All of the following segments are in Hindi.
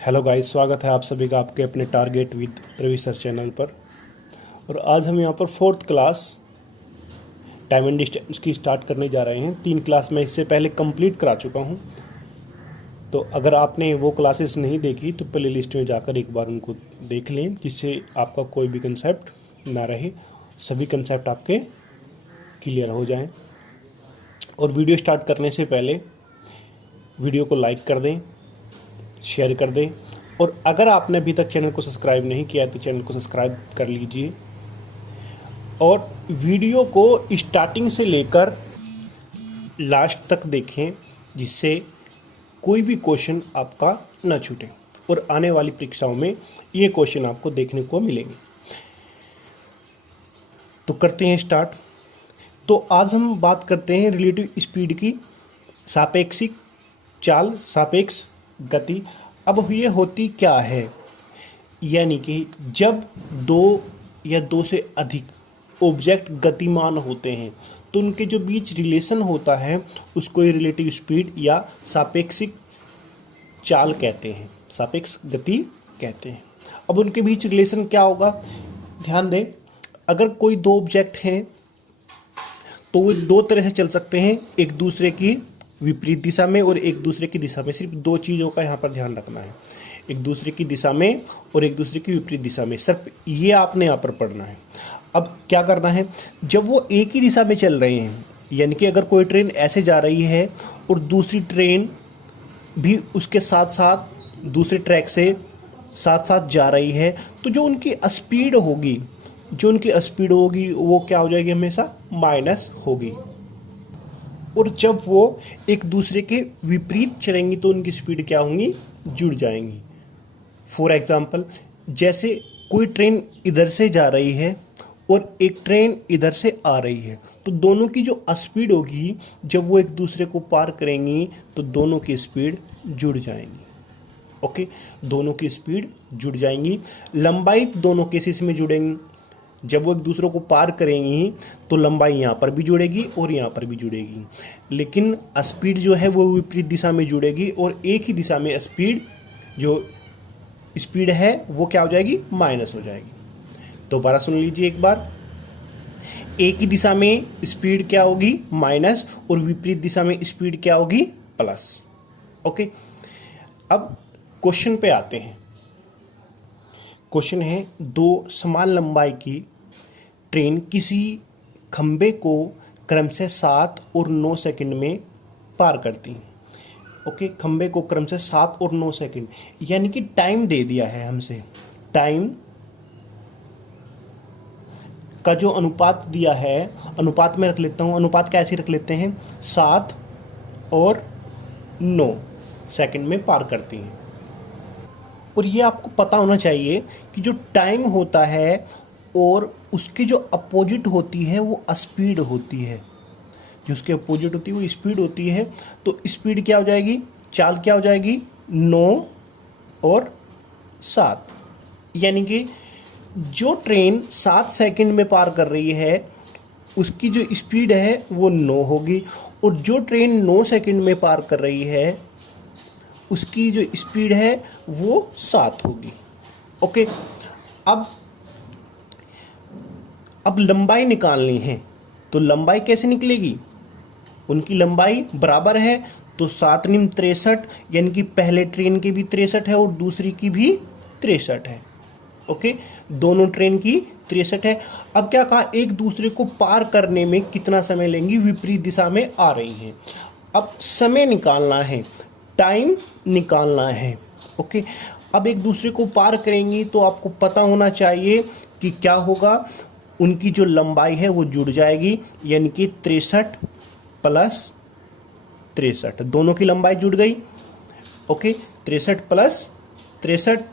हेलो गाइस, स्वागत है आप सभी का आपके अपने target with Ravi sir channel पर। और आज हम यहाँ पर 4th class time and distance की स्टार्ट करने जा रहे हैं। 3 क्लास मैं इससे पहले कंप्लीट करा चुका हूँ, तो अगर आपने वो क्लासेस नहीं देखी तो प्ले लिस्ट में जाकर एक बार उनको देख लें, जिससे आपका कोई भी कंसेप्ट ना रहे, सभी कंसेप्ट आपके क्लियर हो जाएं। और वीडियो स्टार्ट करने से पहले वीडियो को लाइक कर दें, शेयर कर दें, और अगर आपने अभी तक चैनल को सब्सक्राइब नहीं किया है तो चैनल को सब्सक्राइब कर लीजिए। और वीडियो को स्टार्टिंग से लेकर लास्ट तक देखें, जिससे कोई भी क्वेश्चन आपका न छूटे और आने वाली परीक्षाओं में ये क्वेश्चन आपको देखने को मिलेंगे। तो करते हैं स्टार्ट। तो आज हम बात करते हैं रिलेटिव स्पीड की, सापेक्षिक चाल, सापेक्ष गति। अब ये होती क्या है, यानी कि जब दो या दो से अधिक ऑब्जेक्ट गतिमान होते हैं तो उनके जो बीच रिलेशन होता है उसको ही रिलेटिव स्पीड या सापेक्षिक चाल कहते हैं, सापेक्ष गति कहते हैं। अब उनके बीच रिलेशन क्या होगा, ध्यान दें। अगर कोई दो ऑब्जेक्ट हैं तो वो दो तरह से चल सकते हैं, एक दूसरे की विपरीत दिशा में और एक दूसरे की दिशा में। सिर्फ दो चीज़ों का यहाँ पर ध्यान रखना है, एक दूसरे की दिशा में और एक दूसरे की विपरीत दिशा में, सिर्फ ये आपने यहाँ पर पढ़ना है। अब क्या करना है, जब वो एक ही दिशा में चल रहे हैं, यानी कि अगर कोई ट्रेन ऐसे जा रही है और दूसरी ट्रेन भी उसके साथ साथ दूसरे ट्रैक से साथ साथ जा रही है, तो जो उनकी स्पीड होगी वो क्या हो जाएगी, हमेशा माइनस होगी। और जब वो एक दूसरे के विपरीत चलेंगी तो उनकी स्पीड क्या होंगी, जुड़ जाएंगी। फॉर एग्जाम्पल, जैसे कोई ट्रेन इधर से जा रही है और एक ट्रेन इधर से आ रही है, तो दोनों की जो स्पीड होगी जब वो एक दूसरे को पार करेंगी तो दोनों की स्पीड जुड़ जाएंगी। ओके, दोनों की स्पीड जुड़ जाएंगी। लंबाई दोनों केसेस में जुड़ेंगी। जब वो एक दूसरे को पार करेंगी तो लंबाई यहाँ पर भी जुड़ेगी और यहाँ पर भी जुड़ेगी, लेकिन स्पीड जो है वो विपरीत दिशा में जुड़ेगी और एक ही दिशा में स्पीड है वो क्या हो जाएगी, माइनस हो जाएगी। तो दोबारा सुन लीजिए एक बार, एक ही दिशा में स्पीड क्या होगी, माइनस, और विपरीत दिशा में स्पीड क्या होगी, प्लस। ओके, अब क्वेश्चन पे आते हैं। क्वेश्चन है, दो समान लंबाई की ट्रेन किसी खंबे को क्रमशः 7 और 9 सेकंड में पार करती हैं। ओके, खंबे को क्रमशः 7 और 9 सेकंड, यानी कि टाइम दे दिया है हमसे। टाइम का जो अनुपात दिया है, अनुपात में रख लेता हूँ। अनुपात कैसे रख लेते हैं, 7 और 9 सेकंड में पार करती हैं। और ये आपको पता होना चाहिए कि जो टाइम होता है और उसकी जो अपोजिट होती है वो स्पीड होती है। जो उसके अपोजिट होती है वो स्पीड होती है। तो स्पीड क्या हो जाएगी, चाल क्या हो जाएगी, 9 और 7। यानी कि जो ट्रेन 7 सेकंड में पार कर रही है उसकी जो स्पीड है वो 9 होगी, और जो ट्रेन 9 सेकंड में पार कर रही है उसकी जो स्पीड है वो 7 होगी। ओके, अब लंबाई निकालनी है, तो लंबाई कैसे निकलेगी, उनकी लंबाई बराबर है, तो 7 निम 63, यानी कि पहले ट्रेन की भी 63 है और दूसरी की भी 63 है। ओके, दोनों ट्रेन की 63 है। अब क्या कहा, एक दूसरे को पार करने में कितना समय लेंगी, विपरीत दिशा में आ रही हैं। अब समय निकालना है, टाइम निकालना है। ओके, अब एक दूसरे को पार करेंगी तो आपको पता होना चाहिए कि क्या होगा, उनकी जो लंबाई है वो जुड़ जाएगी, यानी कि 63 प्लस 63, दोनों की लंबाई जुड़ गई। Okay, 63 plus 63।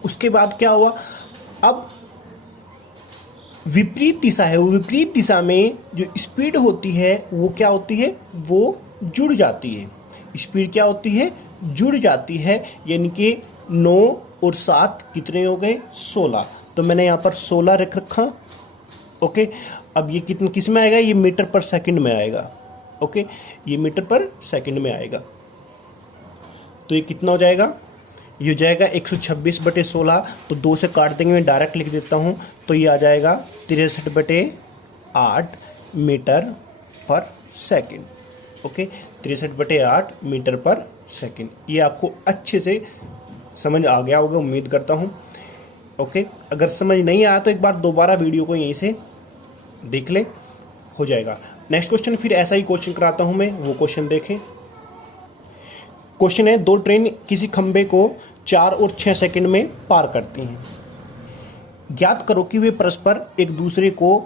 उसके बाद क्या हुआ, अब विपरीत दिशा है, वो विपरीत दिशा में जो स्पीड होती है वो क्या होती है, वो जुड़ जाती है। स्पीड क्या होती है, जुड़ जाती है, यानी कि 9 और 7 कितने हो गए, 16। तो मैंने यहाँ पर 16 रख रखा। ओके, अब ये किस में आएगा, ये मीटर पर सेकंड में आएगा। ओके, ये मीटर पर सेकंड में आएगा। तो ये कितना हो जाएगा, ये हो जाएगा 126/16, तो 2 से काट देंगे, मैं डायरेक्ट लिख देता हूँ, तो ये आ जाएगा 63/8 मीटर पर सेकेंड। ओके, 63/8 मीटर पर सेकेंड। ये आपको अच्छे से समझ आ गया होगा, उम्मीद करता हूँ। ओके, अगर समझ नहीं आया तो एक बार दोबारा वीडियो को यहीं से देख ले, हो जाएगा। नेक्स्ट क्वेश्चन, फिर ऐसा ही क्वेश्चन कराता हूँ मैं, वो क्वेश्चन देखें। क्वेश्चन है, 2 ट्रेन किसी खंबे को 4 और 6 सेकंड में पार करती हैं। ज्ञात करो कि वे परस्पर एक दूसरे को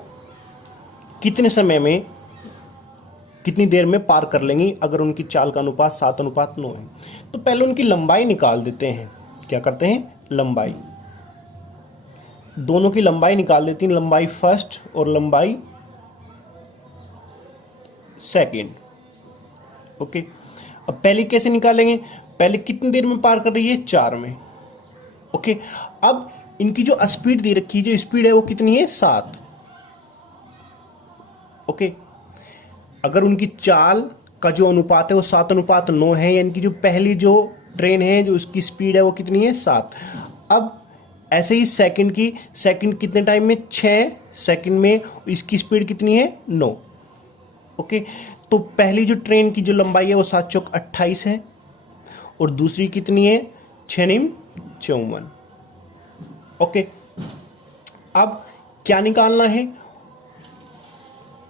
कितने समय में, कितनी देर में पार कर लेंगी अगर उनकी चाल का अनुपात 7:9 है। तो पहले उनकी लंबाई निकाल देते हैं। क्या करते हैं? लंबाई, दोनों की लंबाई निकाल देती हैं, लंबाई फर्स्ट और लंबाई सेकंड। ओके, अब पहले कैसे निकालेंगे? पहले कितनी देर में पार कर रही है? 4 में। ओके, अब इनकी जो स्पीड दे रखी है, जो स्पीड है वो कितनी है? 7। ओके, अगर उनकी चाल का जो अनुपात है वो 7:9 है, यानी कि जो पहली जो ट्रेन है जो उसकी स्पीड है वो कितनी है? 7। अब ऐसे ही सेकंड की, सेकंड कितने टाइम में? 6 सेकंड में, इसकी स्पीड कितनी है? 9। ओके, तो पहली जो ट्रेन की जो लंबाई है वो 7 चौक 28 है, और दूसरी कितनी है? 6 नीम 54। ओके, अब क्या निकालना है?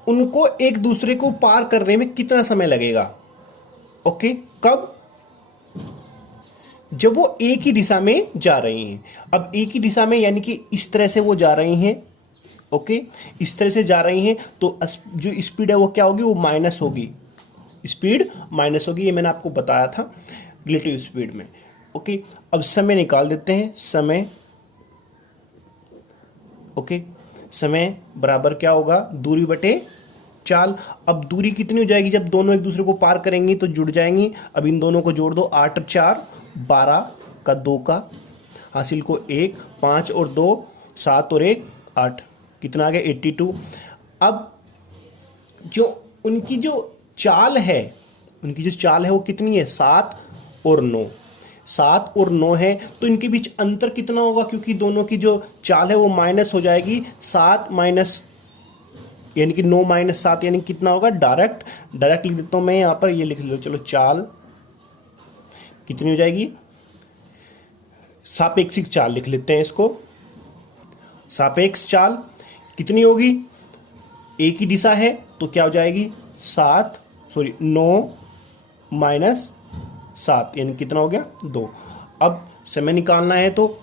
उनको एक दूसरे को पार करने में कितना समय लगेगा? ओके, कब? जब वो एक ही दिशा में जा रही हैं। अब एक ही दिशा में यानी कि इस तरह से वो जा रही हैं। ओके, इस तरह से जा रही हैं, तो जो स्पीड है वो क्या होगी? वो माइनस होगी, स्पीड माइनस होगी। ये मैंने आपको बताया था रिलेटिव स्पीड में। ओके, अब समय निकाल देते हैं। समय, ओके, समय बराबर क्या होगा? दूरी बटे चाल। अब दूरी कितनी हो जाएगी? जब दोनों एक दूसरे को पार करेंगी तो जुड़ जाएंगी। अब इन दोनों को जोड़ दो, 8 और 4 12 का 2 का, हासिल को 1, 5 और 2 7 और 1 8, कितना आ गया? 82। अब जो उनकी जो चाल है, उनकी जो चाल है वो कितनी है? 7 और 9। 7 और 9 है, तो इनके बीच अंतर कितना होगा? क्योंकि दोनों की जो चाल है वो माइनस हो जाएगी। 7 माइनस यानी कि 9 माइनस 7 यानी कितना होगा? डायरेक्ट लिख देता हूं मैं यहां पर, ये लिख लो। चलो, चाल कितनी हो जाएगी? सापेक्षिक चाल लिख लेते हैं इसको। सापेक्ष चाल कितनी होगी? एक ही दिशा है तो क्या हो जाएगी? 9 माइनस 7 यानी कितना हो गया? 2। अब समय निकालना है तो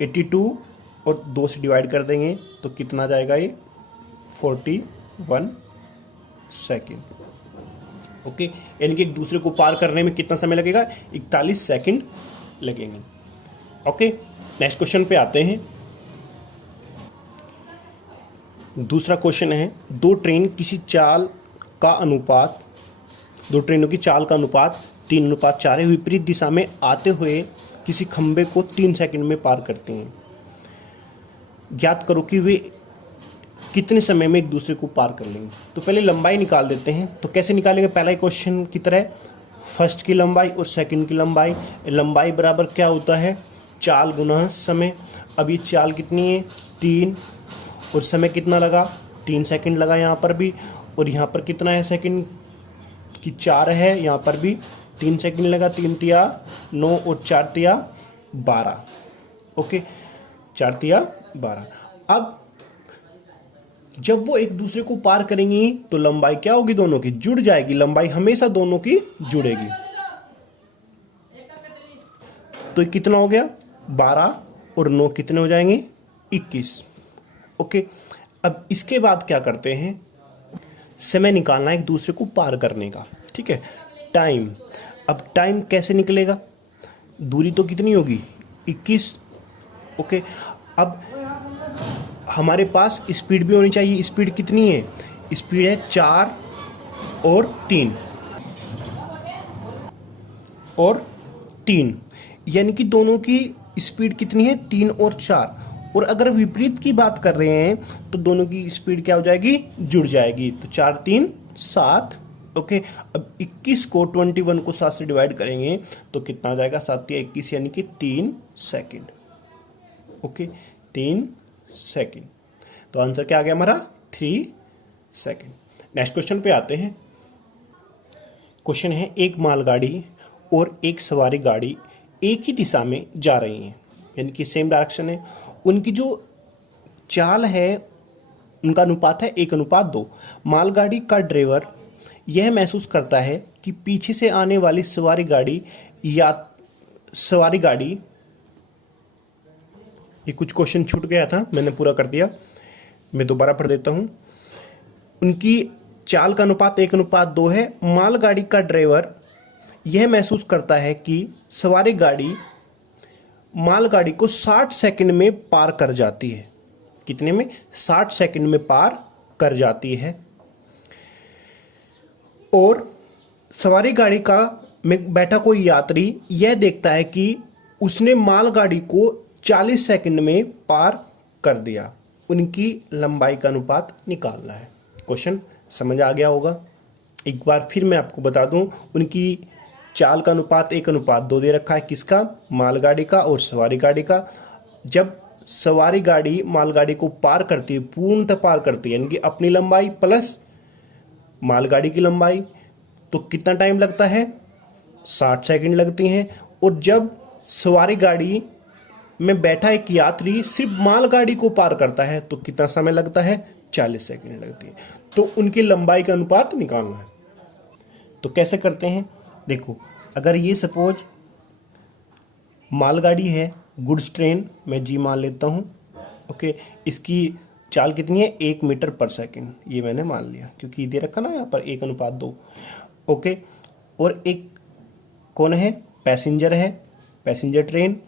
82 और 2 से डिवाइड कर देंगे तो कितना जाएगा? ये 41 सेकेंड। ओके, यानी कि एक दूसरे को पार करने में कितना समय लगेगा? 41 सेकेंड लगेंगे। ओके, नेक्स्ट क्वेश्चन पे आते हैं। दूसरा क्वेश्चन है, 2 ट्रेन किसी चाल का अनुपात, 2 ट्रेनों की चाल का अनुपात 3:4 है, विपरीत दिशा में आते हुए किसी खंबे को 3 सेकंड में पार करती हैं। ज्ञात करो कि वे कितने समय में एक दूसरे को पार कर लेंगे। तो पहले लंबाई निकाल देते हैं। तो कैसे निकालेंगे? पहला ही क्वेश्चन की तरह, फर्स्ट की लंबाई और सेकंड की लंबाई। लंबाई बराबर क्या होता है? चाल गुना समय। अब ये चाल कितनी है? 3, और समय कितना लगा? 3 सेकंड लगा यहाँ पर भी, और यहाँ पर कितना है? सेकंड की 4 है, यहाँ पर भी 3 सेकंड लगा। 3 तिया 9 और 4 तिया 12। ओके, 4 तिया 12। अब जब वो एक दूसरे को पार करेंगी तो लंबाई क्या होगी? दोनों की जुड़ जाएगी। लंबाई हमेशा दोनों की जुड़ेगी। तो कितना हो गया? 12 और 9 कितने हो जाएंगे? 21। ओके, अब इसके बाद क्या करते हैं? समय निकालना है एक दूसरे को पार करने का। ठीक है, टाइम। अब टाइम कैसे निकलेगा? दूरी तो कितनी होगी? 21। ओके, अब हमारे पास स्पीड भी होनी चाहिए। स्पीड कितनी है? स्पीड है 4 और 3 यानी कि दोनों की स्पीड कितनी है? 3 और 4। और अगर विपरीत की बात कर रहे हैं तो दोनों की स्पीड क्या हो जाएगी? जुड़ जाएगी। तो 4 3 7 ओके, अब 21 को 21 को 7 से डिवाइड करेंगे तो कितना आ जाएगा, 7 या 21 यानी कि 3 सेकेंड। Okay, 3 second. तो आंसर क्या आ गया हमारा, 3 सेकेंड। नेक्स्ट क्वेश्चन पे आते हैं। क्वेश्चन है, एक मालगाड़ी और एक सवारी गाड़ी एक ही दिशा में जा रही हैं, यानी कि सेम डायरेक्शन है। उनकी जो चाल है, उनका अनुपात है 1:2। मालगाड़ी का ड्राइवर यह महसूस करता है कि पीछे से आने वाली सवारी गाड़ी, ये कुछ क्वेश्चन छूट गया था, मैंने पूरा कर दिया, मैं दोबारा पढ़ देता हूं। उनकी चाल का अनुपात 1:2 है। मालगाड़ी का ड्राइवर यह महसूस करता है कि सवारी गाड़ी मालगाड़ी को 60 सेकंड में पार कर जाती है। कितने में, 60 सेकंड में पार कर जाती है। और सवारी गाड़ी का में बैठा कोई यात्री यह देखता है कि उसने मालगाड़ी को 40 सेकंड में पार कर दिया। उनकी लंबाई का अनुपात निकालना है। क्वेश्चन समझ आ गया होगा। एक बार फिर मैं आपको बता दूं, उनकी चाल का अनुपात 1:2 दे रखा है, किसका, मालगाड़ी का और सवारी गाड़ी का। जब सवारी गाड़ी मालगाड़ी को पार करती है, पूर्णतः पार करती है, यानी कि अपनी लंबाई प्लस मालगाड़ी की लंबाई, तो कितना टाइम लगता है, 60 सेकंड लगती हैं। और जब सवारी गाड़ी में बैठा एक यात्री सिर्फ मालगाड़ी को पार करता है तो कितना समय लगता है, 40 सेकंड लगती है। तो उनकी लंबाई का अनुपात निकालना है। तो कैसे करते हैं, देखो, अगर ये सपोज मालगाड़ी है, गुड्स ट्रेन, मैं जी मान लेता हूँ। ओके, इसकी चाल कितनी है, 1 मीटर पर सेकंड, ये मैंने मान लिया क्योंकि दे रखा ना यहाँ पर 1:2। ओके, और एक कौन है, पैसेंजर है, पैसेंजर ट्रेन,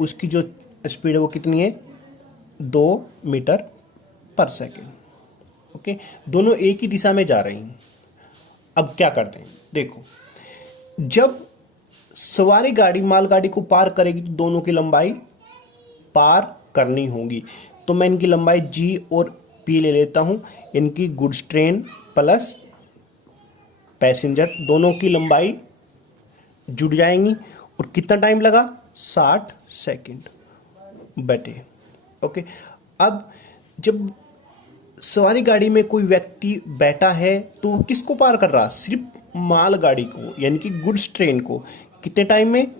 उसकी जो स्पीड है वो कितनी है, 2 मीटर पर सेकंड। ओके, दोनों एक ही दिशा में जा रही हैं। अब क्या करते हैं, देखो, जब सवारी गाड़ी मालगाड़ी को पार करेगी तो दोनों की लंबाई पार करनी होगी। तो मैं इनकी लंबाई जी और पी ले लेता हूं। इनकी गुड्स ट्रेन प्लस पैसेंजर, दोनों की लंबाई जुड़ जाएंगी। और कितना टाइम लगा, 60 सेकंड बटे। ओके, अब जब सवारी गाड़ी में कोई व्यक्ति बैठा है तो वो किसको पार कर रहा, सिर्फ मालगाड़ी को, यानी कि गुड्स ट्रेन को। कितने टाइम में,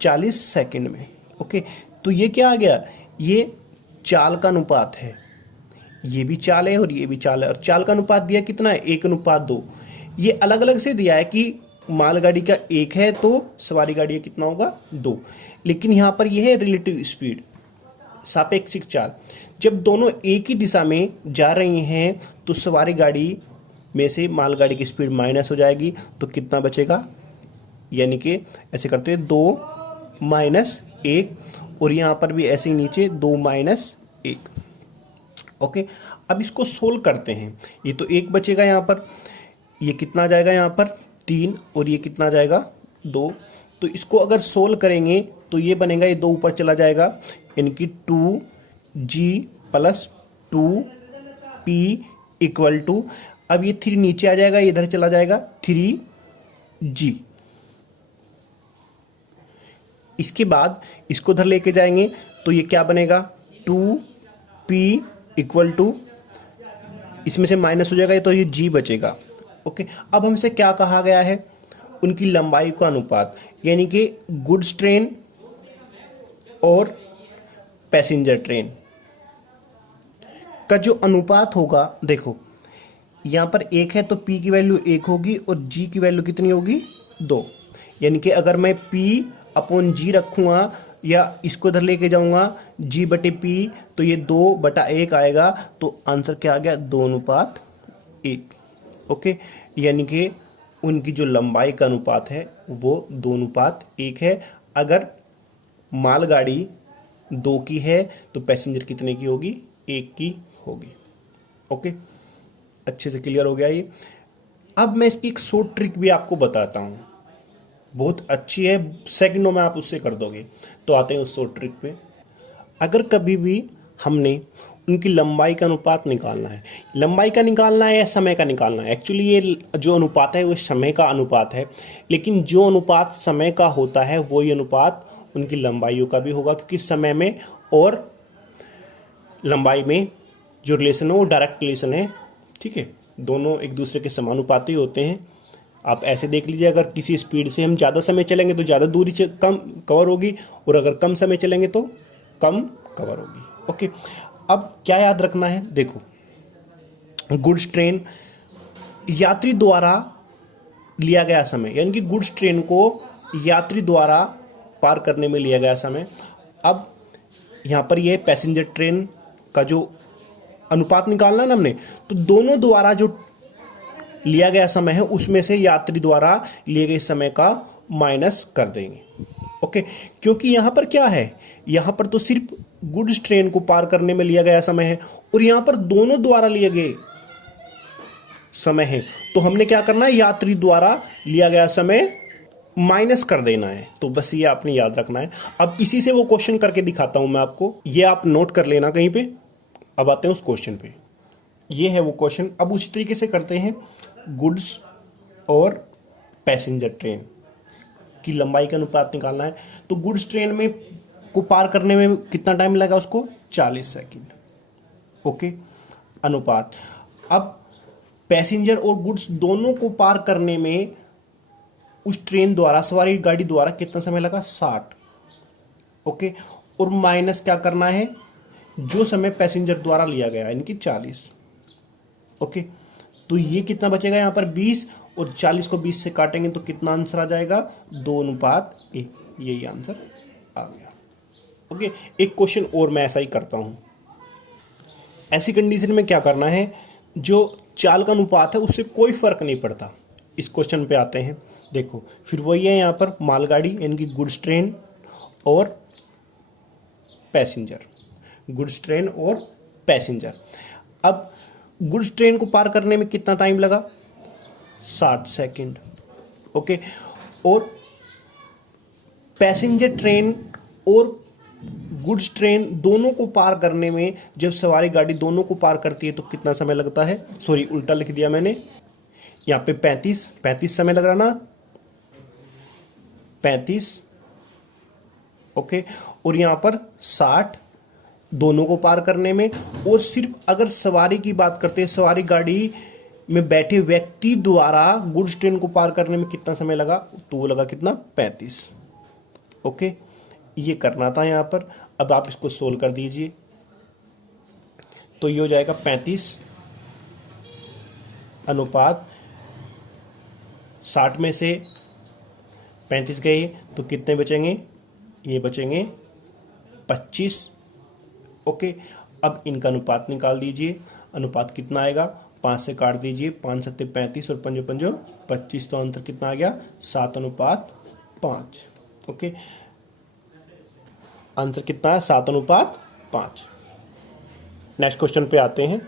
40 सेकंड में। ओके, तो ये क्या आ गया, ये चाल का अनुपात है। ये भी चाल है और ये भी चाल है, और चाल का अनुपात दिया कितना है, 1:2। ये अलग अलग से दिया है कि मालगाड़ी का 1 है तो सवारी गाड़ी का कितना होगा, 2। लेकिन यहां पर यह है रिलेटिव स्पीड, सापेक्षिक चाल। जब दोनों एक ही दिशा में जा रही हैं तो सवारी गाड़ी में से मालगाड़ी की स्पीड माइनस हो जाएगी, तो कितना बचेगा, यानी कि ऐसे करते हैं 2 - 1, और यहाँ पर भी ऐसे ही नीचे 2 - 1। ओके, अब इसको सोल्व करते हैं। ये तो 1 बचेगा यहाँ पर, ये कितना जाएगा यहाँ पर 3, और ये कितना जाएगा 2। तो इसको अगर सोल्व करेंगे तो ये बनेगा, ये 2 ऊपर चला जाएगा, यानी कि 2g + 2p = अब ये 3 नीचे आ जाएगा, इधर चला जाएगा 3g। इसके बाद इसको उधर लेके जाएंगे तो ये क्या बनेगा, 2p = इसमें से माइनस हो जाएगा तो ये g बचेगा। ओके, अब हमसे क्या कहा गया है, उनकी लंबाई का अनुपात, यानी कि गुड्स ट्रेन और पैसेंजर ट्रेन का जो अनुपात होगा। देखो, यहाँ पर 1 है तो p की वैल्यू 1 होगी और g की वैल्यू कितनी होगी, 2। यानी कि अगर मैं p/g रखूँगा या इसको इधर लेके जाऊँगा g/p, तो ये 2/1 आएगा। तो आंसर क्या आ गया, 2:1। ओके, यानी कि उनकी जो लंबाई का अनुपात है वो 2:1 है। अगर मालगाड़ी 2 की है तो पैसेंजर कितने की होगी, 1 की होगी। ओके, अच्छे से क्लियर हो गया ये। अब मैं इसकी एक शॉर्ट ट्रिक भी आपको बताता हूँ, बहुत अच्छी है, सेकंडों में आप उससे कर दोगे। तो आते हैं उस शॉर्ट ट्रिक पे। अगर कभी भी हमने उनकी लंबाई का अनुपात निकालना है। लंबाई का निकालना है या समय का निकालना है? एक्चुअली ये जो अनुपात है वो समय का अनुपात है, लेकिन जो अनुपात समय का होता है वही अनुपात उनकी लंबाइयों का भी होगा, क्योंकि समय में और लंबाई में जो रिलेशन है वो डायरेक्ट रिलेशन है। ठीक है, दोनों एक दूसरे के समानुपाती होते हैं। आप ऐसे देख लीजिए, अगर किसी स्पीड से हम ज़्यादा समय चलेंगे तो ज़्यादा दूरी कम कवर होगी, और अगर कम समय चलेंगे तो कम कवर होगी। ओके, अब क्या याद रखना है? देखो, गुड्स ट्रेन यात्री द्वारा लिया गया समय, यानी कि गुड्स ट्रेन को यात्री द्वारा पार करने में लिया गया समय। अब यहाँ पर यह पैसेंजर ट्रेन का जो अनुपात निकालना ना हमने, तो दोनों द्वारा जो लिया गया समय है उसमें से यात्री द्वारा लिए गए समय का माइनस कर देंगे। ओके, क्योंकि यहां पर क्या है, यहां पर तो सिर्फ गुड्स ट्रेन को पार करने में लिया गया समय है, और यहां पर दोनों द्वारा लिए गए समय है, तो हमने क्या करना है, यात्री द्वारा लिया गया समय माइनस कर देना है। तो बस ये आपने याद रखना है। अब इसी से वो क्वेश्चन करके दिखाता हूं मैं आपको, ये आप नोट कर लेना कहीं पे। अब आते हैं उस क्वेश्चन पे, ये है वो क्वेश्चन। अब उसी तरीके से करते हैं, गुड्स और पैसेंजर ट्रेन की लंबाई का अनुपात निकालना है। तो गुड्स ट्रेन में को पार करने में कितना टाइम लगा उसको? 40 सेकंड। ओके, अनुपात। अब पैसेंजर और गुड्स दोनों को पार करने में उस ट्रेन द्वारा, सवारी गाड़ी द्वारा कितना समय लगा? 60। ओके, और माइनस क्या करना है, जो समय पैसेंजर द्वारा लिया गया यानी कि 40। ओके, तो ये कितना बचेगा यहाँ पर? 20, और 40 को 20 से काटेंगे तो कितना आंसर आ जाएगा? 2:1। यही आंसर आ गया। ओके, एक क्वेश्चन और मैं ऐसा ही करता हूं। ऐसी कंडीशन में क्या करना है, जो चाल का अनुपात है उससे कोई फर्क नहीं पड़ता। इस क्वेश्चन पे आते हैं। देखो, फिर वही है यहाँ पर मालगाड़ी यानी कि गुड्स ट्रेन और पैसेंजर, गुड्स ट्रेन और पैसेंजर। अब गुड्स ट्रेन को पार करने में कितना टाइम लगा? 60 सेकंड। ओके, और पैसेंजर ट्रेन और गुड्स ट्रेन दोनों को पार करने में, जब सवारी गाड़ी दोनों को पार करती है तो कितना समय लगता है? सॉरी, उल्टा लिख दिया मैंने, यहाँ पे 35 समय लग रहा ना, 35। ओके, और यहाँ पर 60 दोनों को पार करने में। और सिर्फ अगर सवारी की बात करते हैं, सवारी गाड़ी में बैठे व्यक्ति द्वारा गुड्स ट्रेन को पार करने में कितना समय लगा? तो वो लगा कितना? 35। ओके, ये करना था यहाँ पर। अब आप इसको सोल्व कर दीजिए, तो ये हो जाएगा 35 अनुपात 60 में से 35 गए तो कितने बचेंगे? ये बचेंगे 25। ओके, अब इनका अनुपात निकाल दीजिए। अनुपात कितना आएगा? 5 से काट दीजिए, 5 7 35 और 5 5 25, तो अंतर कितना आ गया? 7:5। ओके, आंसर कितना है? 7:5। नेक्स्ट क्वेश्चन पे आते हैं।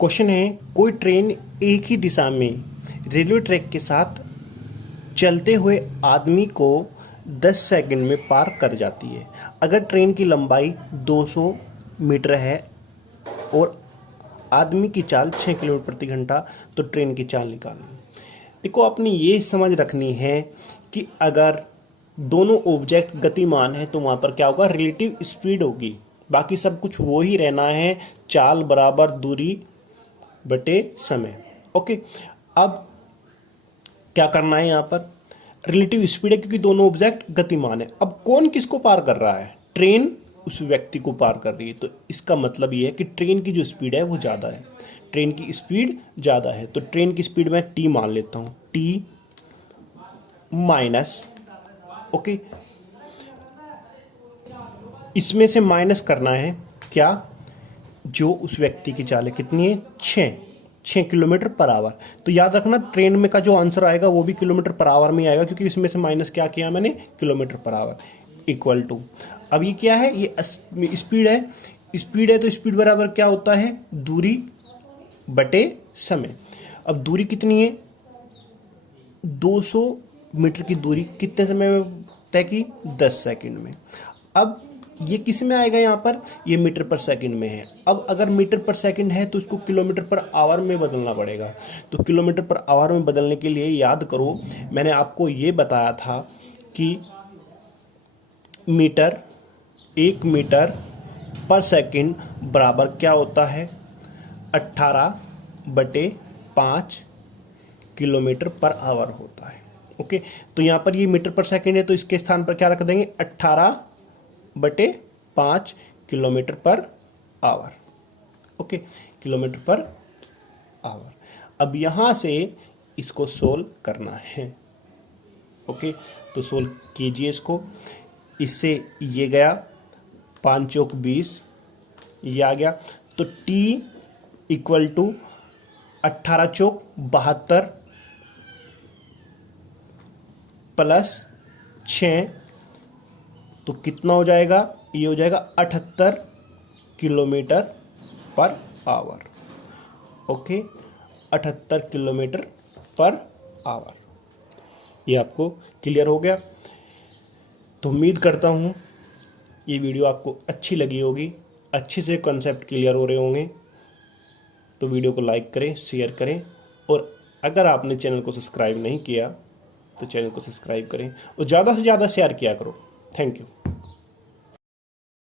क्वेश्चन है, कोई ट्रेन एक ही दिशा में रेलवे ट्रैक के साथ चलते हुए आदमी को 10 सेकंड में पार कर जाती है। अगर ट्रेन की लंबाई 200 मीटर है और आदमी की चाल 6 किलोमीटर प्रति घंटा, तो ट्रेन की चाल निकालनी। देखो, आपने ये समझ रखनी है कि अगर दोनों ऑब्जेक्ट गतिमान है तो वहां पर क्या होगा? रिलेटिव स्पीड होगी। बाकी सब कुछ वो ही रहना है, चाल बराबर दूरी बटे समय। ओके, अब क्या करना है, यहाँ पर रिलेटिव स्पीड है क्योंकि दोनों ऑब्जेक्ट गतिमान है। अब कौन किसको पार कर रहा है? ट्रेन उस व्यक्ति को पार कर रही है, तो इसका मतलब ये है कि ट्रेन की जो स्पीड है वो ज़्यादा है, ट्रेन की स्पीड ज़्यादा है। तो ट्रेन की स्पीड मैं टी मान लेता हूँ, टी माइनस। ओके, इसमें से माइनस करना है क्या? जो उस व्यक्ति की चाल है कितनी है? 6 किलोमीटर पर आवर। तो याद रखना, ट्रेन में का जो आंसर आएगा वो भी किलोमीटर पर आवर में आएगा, क्योंकि इसमें से माइनस क्या किया मैंने? Kilometre per hour equal to. अब ये क्या है? ये स्पीड है। स्पीड है तो स्पीड बराबर क्या होता है? दूरी बटे समय। अब दूरी कितनी है? 200 मीटर की दूरी कितने समय में तय की? 10 सेकंड में। अब ये किस में आएगा यहाँ पर, ये मीटर पर सेकंड में है। अब अगर मीटर पर सेकंड है तो इसको किलोमीटर पर आवर में बदलना पड़ेगा। तो किलोमीटर पर आवर में बदलने के लिए याद करो, मैंने आपको ये बताया था कि मीटर, 1 मीटर पर सेकंड बराबर क्या होता है, 18/5 किलोमीटर पर आवर होता है। ओके, तो यहाँ पर ये मीटर पर सेकंड है तो इसके स्थान पर क्या रख देंगे, 18/5 kilometre per hour. Okay, kilometre per hour. अब यहाँ से इसको सोल्व करना है। ओके, तो सोल्व कीजिए इसको। इससे ये गया 5 चौक 20, ये आ गया। तो t इक्वल टू 18 चौक 72 प्लस 6, तो कितना हो जाएगा, ये हो जाएगा 78 kilometre per hour. Okay, 78 kilometre per hour. ये आपको क्लियर हो गया। तो उम्मीद करता हूँ ये वीडियो आपको अच्छी लगी होगी, अच्छे से कॉन्सेप्ट क्लियर हो रहे होंगे। तो वीडियो को लाइक करें, शेयर करें, और अगर आपने चैनल को सब्सक्राइब नहीं किया तो चैनल को सब्सक्राइब करें और ज़्यादा से ज़्यादा शेयर किया करो। Thank you.